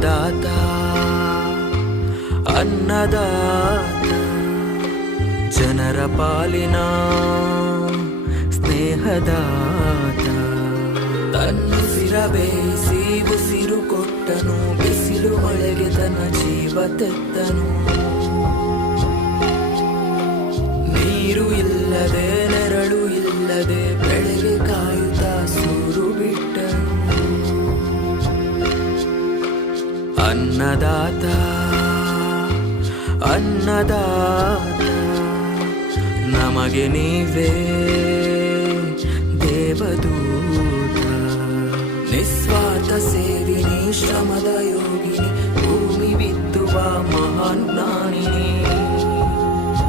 ಅನ್ನದಾತ ಅನ್ನದಾತ ಜನರ ಪಾಲಿನ ಸ್ನೇಹದಾತ ತನ್ನುಸಿರ ಬೇಯಿಸಿ ಉಸಿರು ಕೊಟ್ಟನು ಬಿಸಿಲು ಮಳೆಗೆ ತನ್ನ ಜೀವ ತೆತ್ತನು ನೀರು ಇಲ್ಲದೆ ನೆರಳು ಇಲ್ಲದೆ ಬೆಳೆಗೆ ಕಾಯುತ್ತಾ ಸೂರು ಬಿಟ್ಟನು ಅನ್ನದಾತ ಅನ್ನದಾತ ನಮಗೆ ನೀವೇ ದೇವದೂತ ನಿಸ್ವಾರ್ಥ ಸೇವಿನಿ ಶ್ರಮದ ಯೋಗಿನಿ ಭೂಮಿ ಬಿತ್ತುವ ಮಹಾನ್ ಜ್ಞಾನಿನಿ